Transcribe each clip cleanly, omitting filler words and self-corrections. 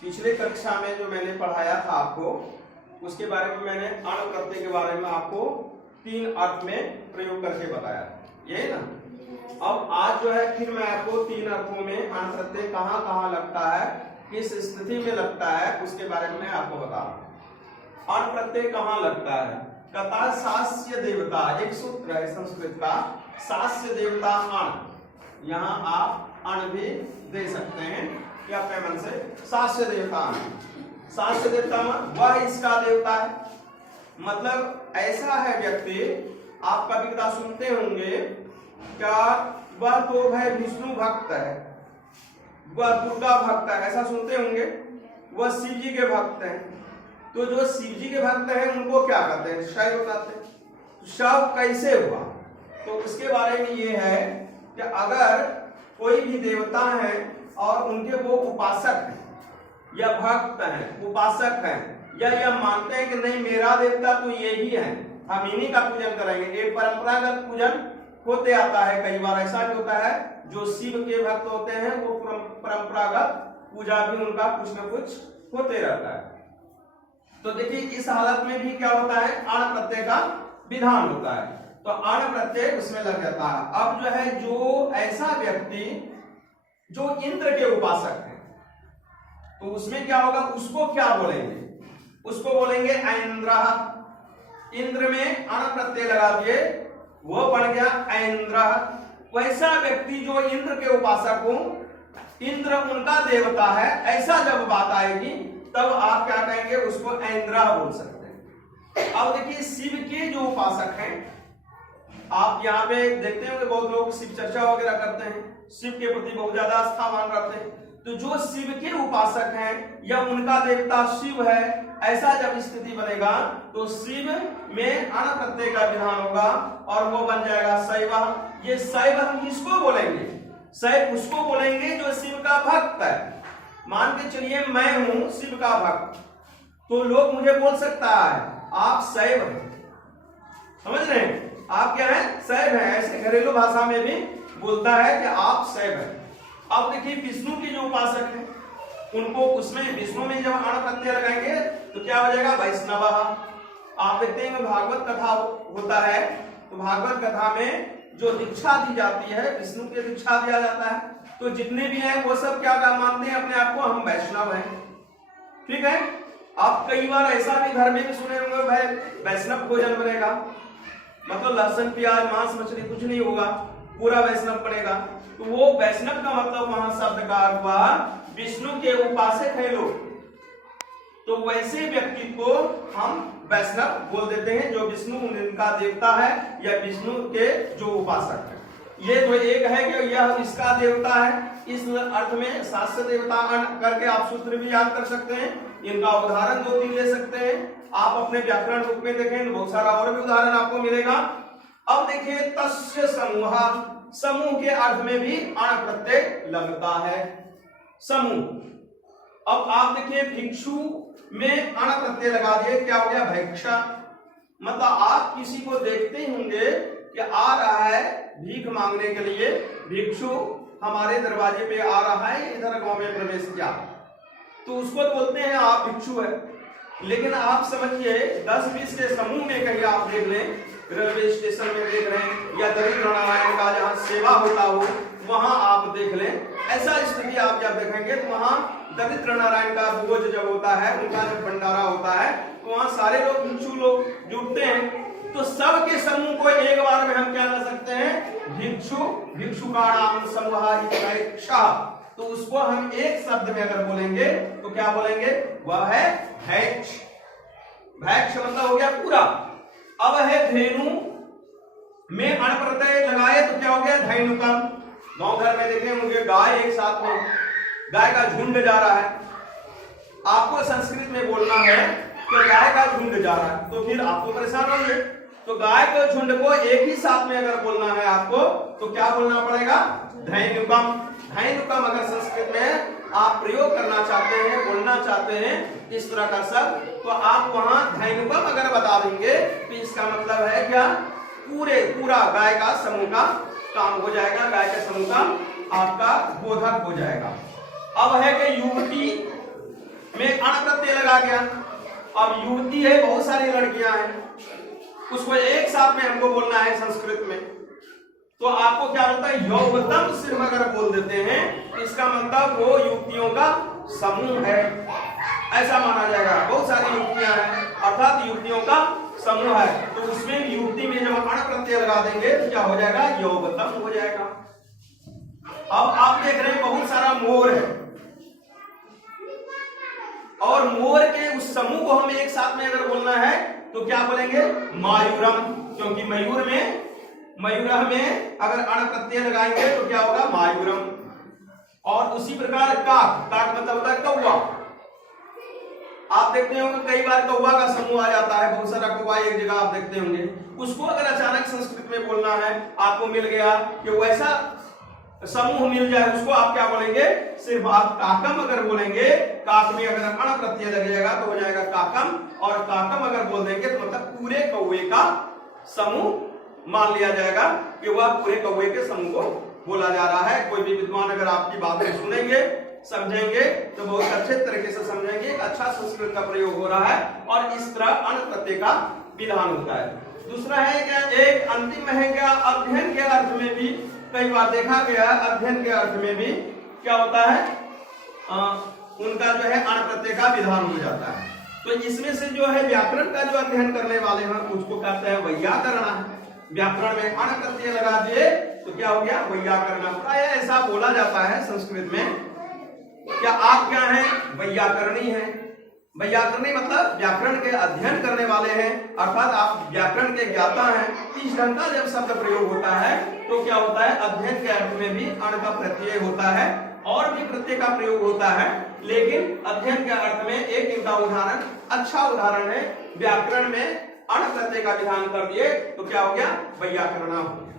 पिछले कक्षा में जो मैंने पढ़ाया था आपको, उसके बारे में मैंने अण प्रत्यय के बारे में आपको 3 अर्थ में प्रयोग करके बताया, यही ना। अब आज जो है फिर मैं आपको 3 अर्थों में अण प्रत्यय कहाँ कहाँ लगता है, किस स्थिति में लगता है, उसके बारे में मैं आपको बता रहा हूं। अण प्रत्यय कहाँ लगता है, कहता है सास्य देवता, एक सूत्र है संस्कृत का, सास्य देवता अण। यहाँ आप अण भी दे सकते हैं कि अपने मन से सास्य देवता अण। सास्य देवता वह इसका देवता है, मतलब ऐसा है व्यक्ति, आप कभी कदा सुनते होंगे क्या, वह तो है विष्णु भक्त है, वह दुर्गा भक्त है, ऐसा सुनते होंगे। वह शिव जी के भक्त हैं, तो जो शिव जी के भक्त हैं उनको क्या कहते हैं, शैव कहते हैं। तो शव कैसे हुआ, तो उसके बारे में ये है कि अगर कोई भी देवता है और उनके वो उपासक हैं या भक्त हैं, उपासक हैं, या यह मानते हैं कि नहीं मेरा देवता तो यही है, हम इन्हीं का पूजन करेंगे, एक परंपरागत पूजन होते आता है। कई बार ऐसा भी होता है जो शिव के भक्त होते हैं वो परंपरागत पूजा भी उनका कुछ न कुछ होते रहता है। तो देखिए इस हालत में भी क्या होता है, अण प्रत्यय का विधान होता है, तो अण प्रत्यय उसमें लग जाता है। अब जो है जो ऐसा व्यक्ति जो इंद्र के उपासक है, तो उसमें क्या होगा, उसको क्या बोलेंगे, उसको बोलेंगे ऐन्द्र। इंद्र में अण प्रत्यय लगा दिए, वो बन गया ऐन्द्र। वैसा व्यक्ति जो इंद्र के उपासक हो, इंद्र उनका देवता है, ऐसा जब बात आएगी तब आप क्या कहेंगे, उसको ऐन्द्र बोल सकते हैं। अब देखिए शिव के जो उपासक हैं, आप यहाँ पे देखते होंगे बहुत लोग शिव चर्चा वगैरह करते हैं, शिव के प्रति बहुत ज्यादा आस्था मान रखते हैं। तो जो शिव के उपासक हैं या उनका देवता शिव है, ऐसा जब स्थिति बनेगा तो शिव में अण प्रत्यय का विधान होगा और वो बन जाएगा शैव। ये शैव हम किसको बोलेंगे, शैव उसको बोलेंगे जो शिव का भक्त है। मान के चलिए मैं हूं शिव का भक्त, तो लोग मुझे बोल सकता है आप शैव हैं, समझ रहे हैं, आप क्या है, शैव है। ऐसे घरेलू भाषा में भी बोलता है कि आप शैव हैं। अब देखिए विष्णु के जो उपासक हैं उनको, उसमें विष्णु में जब अण प्रत्यय लगाएंगे तो क्या हो जाएगा, वैष्णव। आप देखते हैं भागवत कथा होता है, तो भागवत कथा में जो दीक्षा दी जाती है, विष्णु की दीक्षा दिया जाता है, तो जितने भी हैं वो सब क्या मानते हैं अपने आप को, हम वैष्णव हैं, ठीक है। आप कई बार ऐसा भी घर में भी सुने होंगे, भाई वैष्णव भोजन बनेगा, मतलब लहसुन प्याज मांस मछली कुछ नहीं होगा, पूरा वैष्णव बनेगा। तो वो वैष्णव का मतलब वहां शब्द का अर्थ हुआ विष्णु के उपासक है लोग, तो वैसे व्यक्ति को हम वैष्णव बोल देते हैं जो विष्णु उनका देवता है या विष्णु के जो उपासक है। ये तो एक है कि यह इसका देवता है, इस अर्थ में सास्य देवता अण करके आप सूत्र भी याद कर सकते हैं। इनका उदाहरण 2-3 ले सकते हैं, आप अपने व्याकरण बुक में देखें तो बहुत सारा और भी उदाहरण आपको मिलेगा। अब देखिए तस्य समूह, समूह के अर्थ में भी अण प्रत्यय लगता है, समूह। अब आप देखिए भिक्षु में अण प्रत्यय लगा दिए, क्या हो गया, भिक्षा। मतलब आप किसी को देखते होंगे कि आ रहा है भीख मांगने के लिए, भिक्षु हमारे दरवाजे पे आ रहा है, इधर गांव में प्रवेश किया, तो उसको बोलते हैं आप भिक्षु है। लेकिन आप समझिए 10-20 के समूह में कहीं आप देख लें, रेलवे स्टेशन में देख रहे हैं या दरिद्र नारायण का जहाँ सेवा होता हो वहां आप देख लें, ऐसा स्थिति आप जब देखेंगे तो वहां दरिद्र नारायण का भोज जब होता है, उनका जब भंडारा होता है, तो वहां सारे लोग भिक्षु लोग जुटते हैं। तो सबके समूह को एक बार में हम क्या कर सकते हैं, भिक्षु, भिक्षुकाणाम समूह भिक्षा। तो उसको हम एक शब्द में अगर बोलेंगे तो क्या बोलेंगे, वह है भैक्ष। भैक्ष मतलब हो गया पूरा। अब है धेनु में अण प्रत्यय लगाए तो क्या हो गया, धैनुकम। गांव घर में देखें होंगे गाय एक साथ में, गाय का झुंड जा रहा है, आपको संस्कृत में बोलना है कि गाय का झुंड जा रहा है, तो फिर आपको परेशान होंगे। तो गाय के झुंड को एक ही साथ में अगर बोलना है आपको तो क्या बोलना पड़ेगा, धैनुकम। धैनुकम अगर संस्कृत में आप प्रयोग करना चाहते हैं, बोलना चाहते हैं इस तरह का शब्द, तो आप वहां धैनुकम अगर बता देंगे तो इसका मतलब है क्या, पूरा गाय का समूह का काम हो जाएगा, गाय के समूह का आपका बोधक हो जाएगा। अब है कि युवती, प्रत्यय लगा गया। अब युवती है, बहुत सारी लड़कियां हैं, उसको एक साथ में हमको बोलना है संस्कृत में, तो आपको क्या बोलता है, यौवतम सिर्फ अगर बोल देते हैं इसका मतलब वो युवतियों का समूह है, ऐसा माना जाएगा। बहुत सारी युवतियां हैं अर्थात युवतियों का समूह है, तो उसमें युवती में जब अण प्रत्यय लगा देंगे तो क्या हो जाएगा, यौवतम हो जाएगा। अब आप देख रहे हैं बहुत सारा मोर है, और मोर के उस समूह को हमें एक साथ में अगर बोलना है तो क्या बोलेंगे, मायूरम, क्योंकि मयूर में अगर अण प्रत्यय लगाएंगे तो क्या होगा, मायूरम। और उसी प्रकार काक मतलब होता है कौवा। आप देखते होंगे कई बार कौवा का समूह आ जाता है, बहुत सारा कौवा एक जगह आप देखते होंगे। उसको अगर अचानक संस्कृत में बोलना है, आपको मिल गया कि वैसा समूह मिल जाए, उसको आप क्या बोलेंगे, सिर्फ आप काकम अगर बोलेंगे, काक में अगर अण प्रत्यय लग जाएगा तो हो जाएगा काकम, और काकम अगर बोल देंगे तो मतलब पूरे कौवे का समूह मान लिया जाएगा कि वह पूरे कौवे के समूह को बोला जा रहा है। कोई भी विद्वान अगर आपकी बातें सुनेंगे, समझेंगे तो बहुत अच्छे तरीके से समझेंगे, अच्छा संस्कृत का प्रयोग हो रहा है और इस तरह अण प्रत्यय का विधान होता है। दूसरा है क्या, एक अंतिम है क्या, अध्ययन के अर्थ में भी कई बार देखा गया, अध्ययन के अर्थ में भी क्या होता है, उनका जो है अण प्रत्यय का विधान हो जाता है। तो इसमें से जो है व्याकरण का जो अध्ययन करने वाले हैं उसको कहते हैं वैयाकरण। व्याकरण में अण प्रत्यय लगा दिए तो क्या हो गया, वैयाकरण। प्राय ऐसा बोला जाता है संस्कृत में, क्या आप क्या हैं, वैयाकरणी हैं। वैयाकरणी मतलब व्याकरण के अध्ययन करने वाले हैं, अर्थात आप व्याकरण के ज्ञाता हैं। इस ढंग का जब शब्द प्रयोग होता है तो क्या होता है, अध्ययन के अर्थ में भी अण का प्रत्यय होता है और भी प्रत्यय का प्रयोग होता है, लेकिन अध्ययन के अर्थ में एक इनका उदाहरण, अच्छा उदाहरण है, व्याकरण में अण प्रत्यय का विधान कर दिए तो क्या हो गया, वैयाकरण हो गया।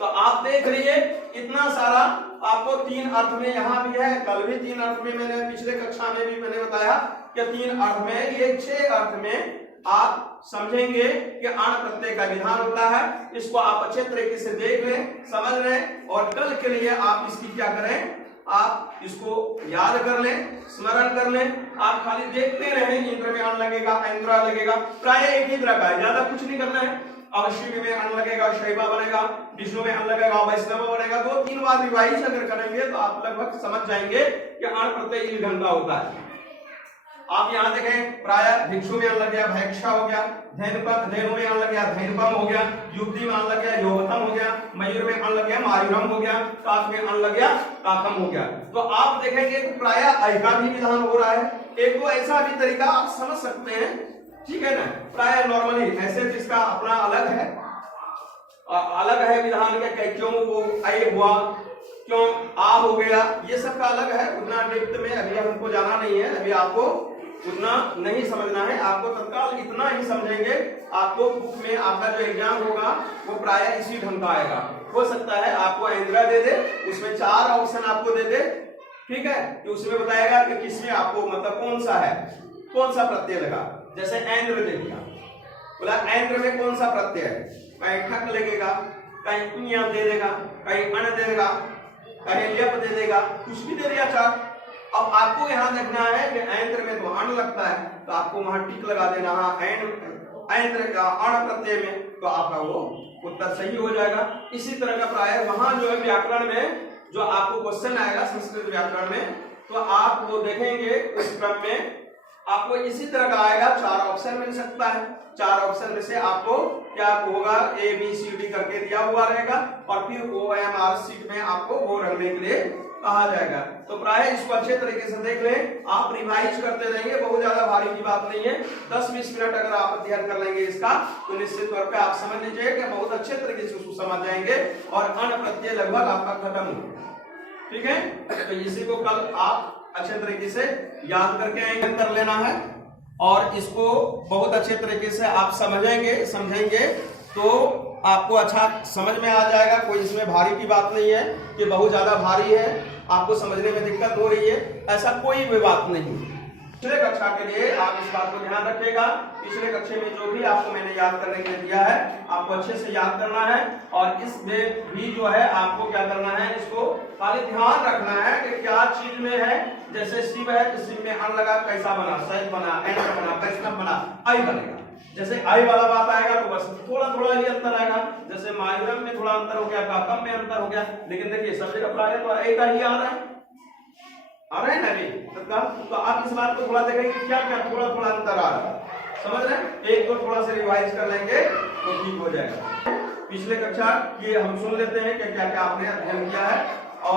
तो आप देख लीजिए इतना सारा आपको तीन अर्थ में यहाँ भी है, कल भी तीन अर्थ में, मैंने पिछले कक्षा में भी मैंने बताया कि तीन अर्थ में, ये 6 अर्थ में आप समझेंगे कि अण प्रत्यय का विधान होता है। इसको आप अच्छे तरीके से देख लें, समझ लें, और कल के लिए आप इसकी क्या करें, आप इसको याद कर लें, स्मरण कर लें। आप खाली देखते रहें, इंद्र में अण लगेगा, ऐन्द्र लगेगा, प्राय एक ही तरह का है, ज्यादा कुछ नहीं करना है। अवश्य में अण लगेगा, शैवा बनेगा, विष्णु में अण लगेगा, वैष्णव बनेगा। 2-3 बार रिवाइज अगर करेंगे तो आप लगभग समझ जाएंगे कि अण प्रत्यय इस ढंग का होता है। आप यहाँ देखें, प्राय भिक्षु में अण लग गया, भैक्षा हो गया, धेनु में अण लग गया, धैनुपम हो गया, युवती में अण लग गया, यौवतम हो गया, मयूर में अण लग गया, मायूरम हो गया, काक में अण लग गया, काकम हो गया। तो आप देखेंगे प्राय ऐसा भी विधान हो रहा है। एक तो ऐसा भी तरीका आप समझ सकते हैं, ठीक है ना, प्राय नॉर्मली ऐसे जिसका अपना अलग है विधान के, क्यों वो ऐ हुआ, क्यों आ हो गया, ये सब का अलग है। उतना डेप्थ में अभी हमको जाना नहीं है, अभी आपको उतना नहीं समझना है, आपको तत्काल इतना ही समझेंगे। आपको बुक में आपका जो एग्जाम होगा वो प्राय इसी ढंग का आएगा। हो सकता है आपको ऐन्द्रा दे दे, उसमें 4 ऑप्शन आपको दे दे, ठीक है, कि उसमें बताएगा कि किसमें आपको मतलब कौन सा है, कौन सा प्रत्यय लगा। जैसे ऐन्द्र दे दिया, बोला ऐन्द्र में कौन सा प्रत्यय है, कहीं ठक लगेगा, कहीं पुण्य दे देगा, कहीं अण दे देगा, कहीं ल्यप दे देगा, कुछ भी दे दिया 4। अब आपको यहाँ देखना है कि ऐन्द्र में तो अण लगता है, तो आपको वहां टिक लगा देना, ऐन्द्र का अण प्रत्यय में, तो आपका वो उत्तर सही हो जाएगा। इसी तरह का प्राय वहां जो है व्याकरण में जो आपको क्वेश्चन आएगा संस्कृत व्याकरण में, तो आप वो देखेंगे उस क्रम में आपको इसी तरह का आएगा। 4 ऑप्शन मिल सकता है, 4 ऑप्शन में से आपको क्या होगा, ABCD करके दिया हुआ रहेगा और फिर OMR सीट में आपको वो रखने के लिए कहा जाएगा। तो प्राय इसको अच्छे तरीके से देख लें, आप रिवाइज करते रहेंगे, बहुत ज्यादा भारी की बात नहीं है। 10-20 मिनट अगर आप अध्ययन कर लेंगे इसका तो निश्चित तौर पे आप समझ लीजिए कि बहुत अच्छे तरीके से उसको समझ जाएंगे और अण प्रत्यय लगभग आपका खत्म हो गया, ठीक है। तो इसी को कल आप अच्छे तरीके से याद करके कर लेना है और इसको बहुत अच्छे तरीके से आप समझेंगे तो आपको अच्छा समझ में आ जाएगा। कोई इसमें भारी की बात नहीं है कि बहुत ज्यादा भारी है, आपको समझने में दिक्कत हो रही है, ऐसा कोई भी बात नहीं। पिछले कक्षा के लिए आप इस बात को ध्यान रखिएगा, पिछले कक्षा में जो भी आपको मैंने याद करने के लिए दिया है आपको अच्छे से याद करना है, और इसमें भी जो है आपको क्या करना है, इसको खाली ध्यान रखना है कि क्या चीज में है। जैसे शिव है तो शिव में अन लगा, कैसा बना, सैज बना, एन बना, वैष्णव बना, आई बनेगा। जैसे आई वाला बात आएगा तो बस थोड़ा थोड़ा ही अंतर आएगा, जैसे मायूरम में थोड़ा अंतर हो गया, काकम में अंतर हो गया, लेकिन देखिए सब जगह प्राय तो एक का ही आ रहा है ना अभी तो आप इस बात को थोड़ा देखेंगे कि क्या क्या थोड़ा थोड़ा अंतर आ रहा है, समझ रहे हैं। एक को थोड़ा सा रिवाइज कर लेंगे तो ठीक हो जाएगा। पिछले कक्षा ये हम सुन लेते हैं कि क्या क्या आपने अध्ययन किया है।